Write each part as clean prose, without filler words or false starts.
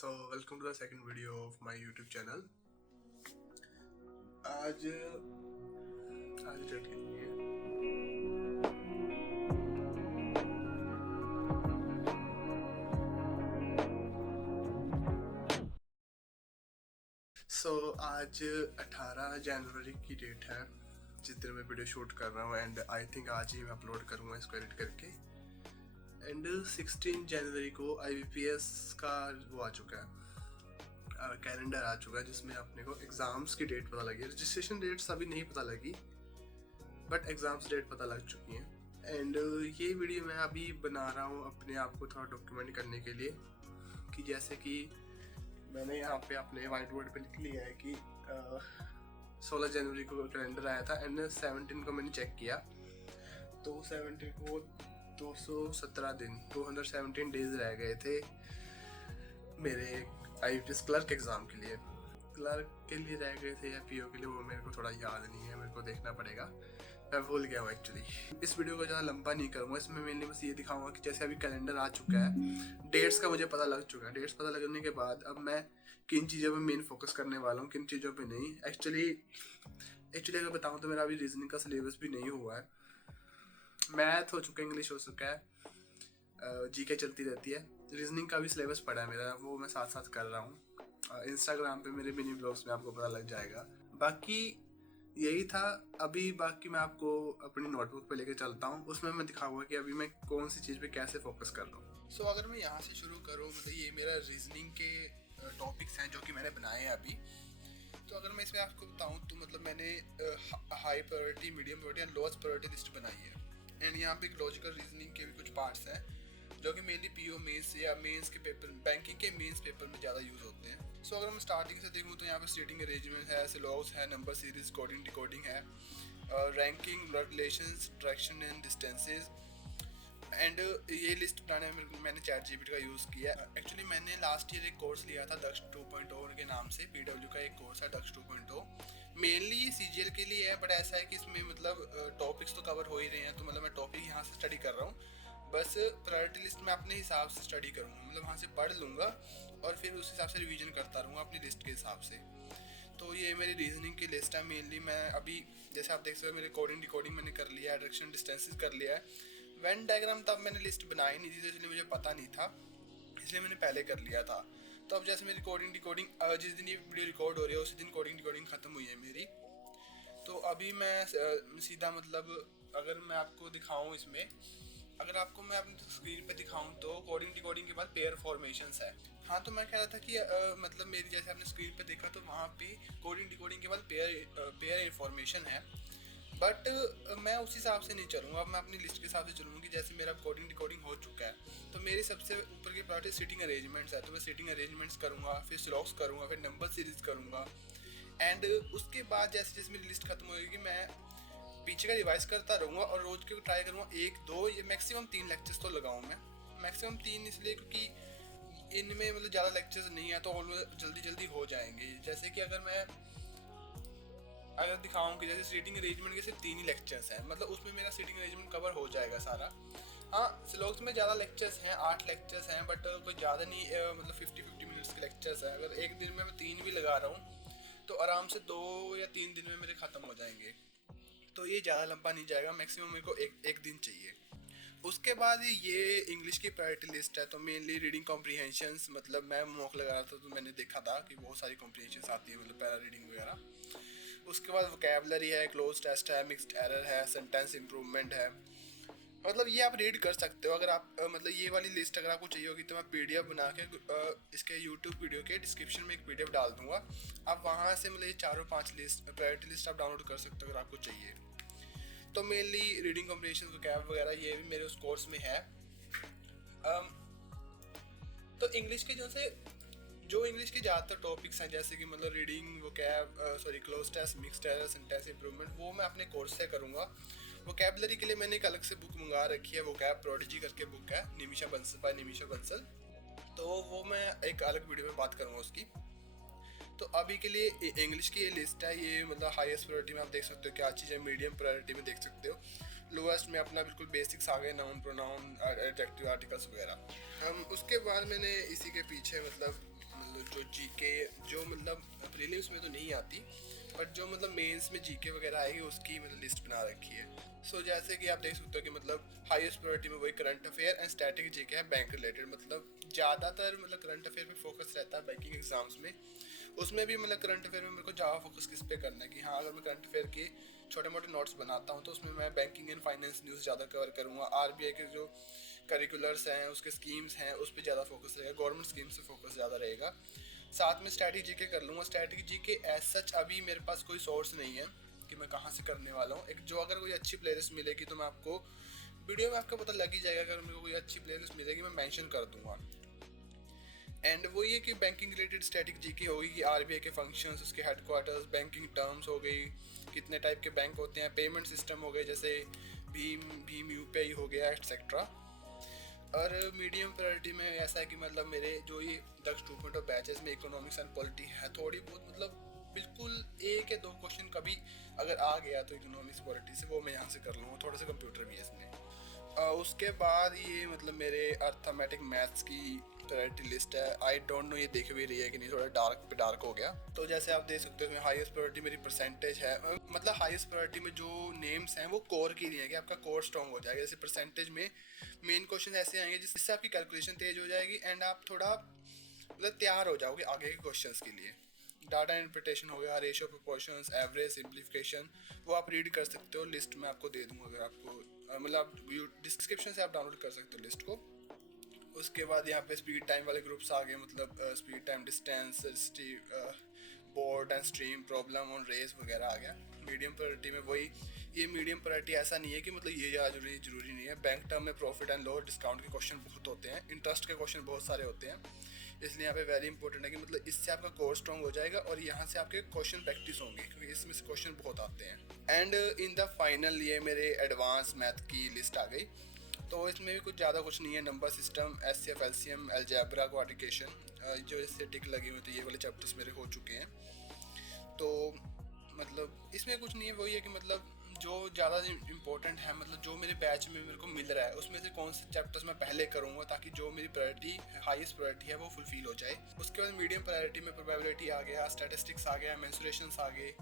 So welcome to the second video of my YouTube channel. आज आज date कितनी है? आज 18 जनवरी की डेट है जिस दिन मैं वीडियो शूट कर रहा हूँ एंड आई थिंक आज ही मैं अपलोड करूँगा इसको एडिट करके। एंड 16 जनवरी को IBPS का वो आ चुका है, कैलेंडर आ चुका है जिसमें अपने को एग्ज़ाम्स की डेट पता लगी। रजिस्ट्रेशन डेट्स अभी नहीं पता लगी बट एग्ज़ाम्स डेट पता लग चुकी हैं। एंड ये वीडियो मैं अभी बना रहा हूँ अपने आप को थोड़ा डॉक्यूमेंट करने के लिए कि जैसे कि मैंने यहाँ पे अपने वाइट बोर्ड पे लिख लिया है कि 16 जनवरी को कैलेंडर आया था एंड 17 को मैंने चेक किया तो 17 को 217 दिन 217 डेज रह गए थे मेरे IBPS क्लर्क एग्ज़ाम के लिए। क्लर्क के लिए रह गए थे या PO के लिए वो मेरे को थोड़ा याद नहीं है, मेरे को देखना पड़ेगा, मैं भूल गया हूँ एक्चुअली। इस वीडियो को ज़्यादा लंबा नहीं करूँगा, इसमें मेनली बस ये दिखाऊंगा कि जैसे अभी कैलेंडर आ चुका है, डेट्स का मुझे पता लग चुका है। डेट्स पता लगने के बाद अब मैं किन चीज़ों पे मेन फोकस करने वाला हूँ, किन चीज़ों पे नहीं। एक्चुअली अगर बताऊँ तो मेरा अभी रीजनिंग का सिलेबस भी नहीं हुआ है। मैथ हो चुका है, इंग्लिश हो चुका है, GK चलती रहती है, रीजनिंग का भी सिलेबस पड़ा है मेरा, वो मैं साथ साथ कर रहा हूँ। इंस्टाग्राम पे मेरे मिनी ब्लॉग्स में आपको पता लग जाएगा। बाकी यही था। अभी बाकी मैं आपको अपनी नोटबुक पे लेके चलता हूँ, उसमें मैं दिखाऊंगा कि अभी मैं कौन सी चीज़ पे कैसे फोकस कर रहा हूँ। सो अगर मैं यहाँ से शुरू करूँ, मतलब ये मेरा रीजनिंग के टॉपिक्स हैं जो कि मैंने बनाए हैं अभी। तो अगर मैं इसमें आपको बताऊँ तो मतलब मैंने high priority, medium priority and lowest priority list बनाई है। एंड यहाँ पे एक लॉजिकल रीजनिंग के भी कुछ पार्ट्स हैं जो कि मेनली PO मेंस या मेंस के पेपर, बैंकिंग के मेंस पेपर में ज़्यादा यूज़ होते हैं। सो अगर मैं स्टार्टिंग से देखूँ तो यहाँ पे स्टेटिंग अरेंजमेंट है, सिलॉग्स है, नंबर सीरीज, कोडिंग डिकोडिंग है, ranking, blood relations, direction and distances. And ये लिस्ट बनाने में मैंने ChatGPT का यूज़ किया। एक्चुअली मैंने लास्ट ईयर एक कोर्स लिया था दक्ष 2.0 के नाम से, PW का एक कोर्स है दक्ष 2.0, मेनली CGL के लिए है। बट ऐसा है कि इसमें मतलब टॉपिक्स तो कवर हो ही रहे हैं, तो मतलब मैं टॉपिक यहाँ से स्टडी कर रहा हूँ, बस प्रायोरिटी लिस्ट में अपने हिसाब से स्टडी करूँगा, मतलब वहाँ से पढ़ लूँगा और फिर उस हिसाब से रिवीजन करता रहूँगा अपनी लिस्ट के हिसाब से। तो ये मेरी रीजनिंग की लिस्ट है। मेनली मैं अभी जैसे आप देख सकते हो मेरे कोडिंग डिकोडिंग मैंने कर लिया है, डायरेक्शन डिस्टेंसेस कर लिया है। वेन डायग्राम तब मैंने लिस्ट बनाई नहीं थी, तो इसलिए मुझे पता नहीं था, इसलिए मैंने पहले कर लिया था। तो अब जैसे मेरी कोडिंग डिकोडिंग जिस दिन ये वीडियो रिकॉर्ड हो रही है उसी दिन कोडिंग डिकोडिंग ख़त्म हुई है मेरी। तो अभी मैं सीधा मतलब अगर मैं आपको दिखाऊँ इसमें, अगर आपको मैं अपनी स्क्रीन पे दिखाऊं तो कोडिंग डिकोडिंग के बाद पेयर फॉर्मेशंस है। हाँ, तो मैं कह रहा था कि मतलब मेरी जैसे आपने स्क्रीन पे देखा तो वहाँ पे कोडिंग डिकोडिंग के बाद पेयर इन्फॉर्मेशन है। बट मैं उस हिसाब से नहीं चलूँगा, अब मैं अपनी लिस्ट के हिसाब से चलूँगी। जैसे मेरा कोडिंग डिकोडिंग हो चुका है तो मेरी सबसे ऊपर की प्रायोरिटी सीटिंग अरेंजमेंट्स है, तो मैं सीटिंग अरेंजमेंट्स करूँगा, फिर स्लॉक्स करूँगा, फिर नंबर सीरीज करूँगा। एंड उसके बाद जैसे जैसे मेरी लिस्ट खत्म होगी मैं पीछे का रिवाइज करता रहूँगा और रोज के ट्राई करूँगा 1-2 या मैक्सिमम 3 लेक्चर्स तो लगाऊँ मैं। मैक्सिमम 3 इसलिए क्योंकि इनमें मतलब ज़्यादा लेक्चर्स नहीं है तो ऑलमोस्ट जल्दी जल्दी हो जाएंगे। जैसे कि अगर दिखाऊँ कि जैसे सीटिंग अरेंजमेंट के सिर्फ 3 ही लेक्चर्स हैं, मतलब उसमें मेरा सीटिंग अरेंजमेंट कवर हो जाएगा सारा। हाँ, स्लॉग्स में ज़्यादा लेक्चर्स हैं, 8 लेक्चर्स हैं, बट कोई ज़्यादा नहीं, मतलब 50-50 मिनट्स के लेक्चर्स हैं। अगर एक दिन में मैं 3 भी लगा रहा हूँ तो आराम से 2 या 3 दिन में मेरे ख़त्म हो जाएंगे। तो ये ज़्यादा लंबा नहीं जाएगा, मैक्सिमम मेरे को एक दिन चाहिए। उसके बाद ये इंग्लिश की प्रायोरिटी लिस्ट है, तो मेनली रीडिंग कॉम्प्रीहेंशंस, मतलब मैं मॉक लगा रहा था तो मैंने देखा था कि बहुत सारी कॉम्प्रीहेंशंस आती है, मतलब पैरा रीडिंग वगैरह। उसके बाद वोकैबुलरी है, क्लोज टेस्ट है, मिक्स्ड एरर है, सेंटेंस इंप्रूवमेंट है। मतलब ये आप रीड कर सकते हो। अगर आप मतलब ये वाली लिस्ट अगर आपको चाहिए होगी तो मैं PDF बना के इसके YouTube वीडियो के डिस्क्रिप्शन में एक PDF डाल दूंगा, आप वहाँ से मतलब ये 4-5 लिस्ट प्रायोरिटी लिस्ट आप डाउनलोड कर सकते हो अगर आपको चाहिए। तो मेनली रीडिंग कॉम्प्रीहेंशन वोकैब वगैरह ये भी मेरे उस कोर्स में है। तो इंग्लिश के जो इंग्लिश के ज़्यादातर टॉपिक्स हैं जैसे कि मतलब reading, vocab, cloze test, mixed error, sentence improvement, वो मैं अपने कोर्स से करूँगा। वोकैबुलरी के लिए मैंने एक अलग से बुक मंगा रखी है, वोकैब प्रोडिजी करके बुक है, निमिषा बंसल। तो वो मैं एक अलग वीडियो में बात करूँगा उसकी। तो अभी के लिए इंग्लिश की ये लिस्ट है, ये मतलब हाईएस्ट प्रायोरिटी में आप देख सकते हो क्या चीज़ है, मीडियम प्रायोरिटी में देख सकते हो, लोएस्ट में अपना बिल्कुल बेसिक्स आ गए, नाउन, प्रोनाउन, एडजेक्टिव, आर्टिकल्स वगैरह। उसके बाद मैंने इसी के पीछे मतलब मतलब जो जीके जो मतलब प्रीलिम्स में तो नहीं आती, बट जो मतलब मेंस में जीके वगैरह आएगी उसकी मतलब लिस्ट बना रखी है। सो जैसे कि आप देख सकते हो कि मतलब हाईएस्ट प्रायोरिटी में वही current affair and static GK है बैंक रिलेटेड, मतलब ज़्यादातर मतलब करंट अफेयर पे फोकस रहता है बैंकिंग एग्जाम्स में। उसमें भी मतलब करंट अफेयर में मेरे को ज़्यादा फोकस किस पे करना है कि हाँ, अगर मैं करंट अफेयर के छोटे मोटे नोट्स बनाता हूँ तो उसमें मैं बैंकिंग एंड फाइनेंस न्यूज़ ज़्यादा कवर करूँगा। आरबीआई के जो करिकुलर्स हैं, उसके स्कीम्स हैं, उस पर ज़्यादा फोकस रहेगा, गवर्नमेंट स्कीम्स पे फोकस ज़्यादा रहेगा। साथ में स्ट्रैटेजी के कर लूँगा। स्ट्रैटेजी के एज सच अभी मेरे पास कोई सोर्स नहीं है कि मैं कहाँ से करने वाला हूँ। एक जो अगर कोई अच्छी प्लेलिस्ट मिलेगी तो मैं आपको वीडियो में आपको पता लग ही जाएगा। अगर मेरे को कोई अच्छी प्लेलिस्ट मिलेगी मैं मेंशन कर दूंगा। एंड वो ये कि बैंकिंग रिलेटेड स्ट्रैटेजी की होगी कि आरबीआई के फंक्शंस, उसके हेडक्वार्टर्स, बैंकिंग टर्म्स हो गई, कितने टाइप के बैंक होते हैं, पेमेंट सिस्टम हो गए जैसे भीम भीम यूपीआई हो गया एक्सेट्रा। और मीडियम प्रायोरिटी में ऐसा है कि मतलब मेरे जो ये दक्ष 2.0 बैचेस में इकोनॉमिक्स एंड पॉलिटी है थोड़ी बहुत, मतलब बिल्कुल एक या दो क्वेश्चन कभी अगर आ गया तो इकोनॉमिक्स पॉलिटी से वो मैं यहाँ से कर लूँगा, थोड़ा सा कंप्यूटर भी है इसमें। उसके बाद ये मतलब मेरे अर्थमेटिक मैथ्स की प्रायोरिटी लिस्ट है। आई डोंट नो ये देख भी रही है कि नहीं, थोड़ा डार्क पे डार्क हो गया। तो जैसे आप देख सकते हो हाईएस्ट प्रायोरिटी मेरी परसेंटेज है, मतलब हाईएस्ट प्रायोरिटी में जो नेम्स हैं वो कोर की नहीं है कि आपका कोर स्ट्रॉन्ग हो जाएगा। जैसे परसेंटेज में मेन क्वेश्चन ऐसे आएंगे जिससे आपकी कैलकुलेशन तेज हो जाएगी एंड आप थोड़ा मतलब तैयार हो जाओगे आगे के क्वेश्चंस के लिए। डाटा इंटरप्रिटेशन हो गया, रेशियो प्रोपोर्शंस, एवरेज, सिंप्लीफिकेशन, वो आप रीड कर सकते हो। लिस्ट में आपको दे दूंगा, अगर आपको मतलब डिस्क्रिप्शन से आप डाउनलोड कर सकते हो लिस्ट को। उसके बाद यहाँ पे स्पीड टाइम वाले ग्रुप्स आ गए, मतलब speed time, distance, boat and stream, problem on race वगैरह आ गया। मीडियम प्रायोरिटी में वही, ये मीडियम प्रायोरिटी ऐसा नहीं है कि मतलब ये जरूरी नहीं है। बैंक टर्म में प्रॉफिट एंड लॉस, डिस्काउंट के क्वेश्चन बहुत होते हैं, इंटरेस्ट के क्वेश्चन बहुत सारे होते हैं, इसलिए यहाँ पे वेरी इंपॉर्टेंट है कि मतलब इससे आपका कोर स्ट्रॉन्ग हो जाएगा और यहाँ से आपके क्वेश्चन प्रैक्टिस होंगे क्योंकि इसमें से क्वेश्चन बहुत आते हैं। एंड इन द फाइनल ये मेरे एडवांस मैथ की लिस्ट आ गई। तो इसमें भी कुछ ज़्यादा कुछ नहीं है। Number system, HCF, LCM, algebra, quadratic, जो इससे टिक लगी हुई, तो ये वाले चैप्टर्स मेरे हो चुके हैं। तो मतलब इसमें कुछ नहीं है, वही है कि मतलब जो ज़्यादा इंपॉर्टेंट है, मतलब जो मेरे बैच में मेरे को मिल रहा है उसमें से कौन से चैप्टर्स मैं पहले करूँगा ताकि जो मेरी प्रायोरिटी हाईएस्ट प्रायोरिटी है वो फुलफिल हो जाए। उसके बाद मीडियम प्रायोरिटी में प्रोबेबिलिटी आ गया, स्टैटिस्टिक्स आ गया, मेंसुरेशंस आ गए।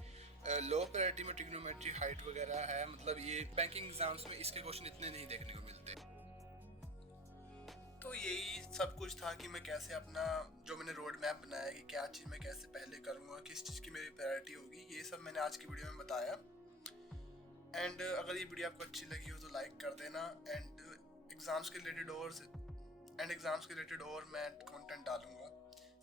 लो प्रायोरिटी में ट्रिग्नोमेट्री, हाइट वगैरह है। मतलब ये बैंकिंग एग्जाम्स में इसके क्वेश्चन इतने नहीं देखने को मिलते। तो यही सब कुछ था कि मैं कैसे अपना जो मैंने रोड मैप बनाया कि क्या चीज़ मैं कैसे पहले करूँगा, किस चीज़ की मेरी प्रायोरिटी होगी, ये सब मैंने आज की वीडियो में बताया। एंड अगर ये वीडियो आपको अच्छी लगी हो तो लाइक कर देना। एंड एग्ज़ाम्स के रिलेटेड और मैं कंटेंट डालूंगा।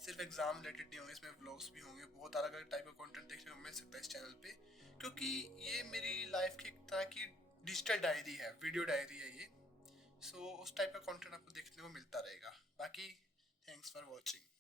सिर्फ एग्ज़ाम रिलेटेड नहीं होंगे, इसमें व्लॉग्स भी होंगे, बहुत अलग अलग टाइप का कंटेंट देखने को मिल सकता है इस चैनल पे, क्योंकि ये मेरी लाइफ की एक तरह की डिजिटल डायरी है, वीडियो डायरी है ये। सो उस टाइप का कंटेंट आपको देखने को मिलता रहेगा। बाकी थैंक्स फॉर वॉचिंग।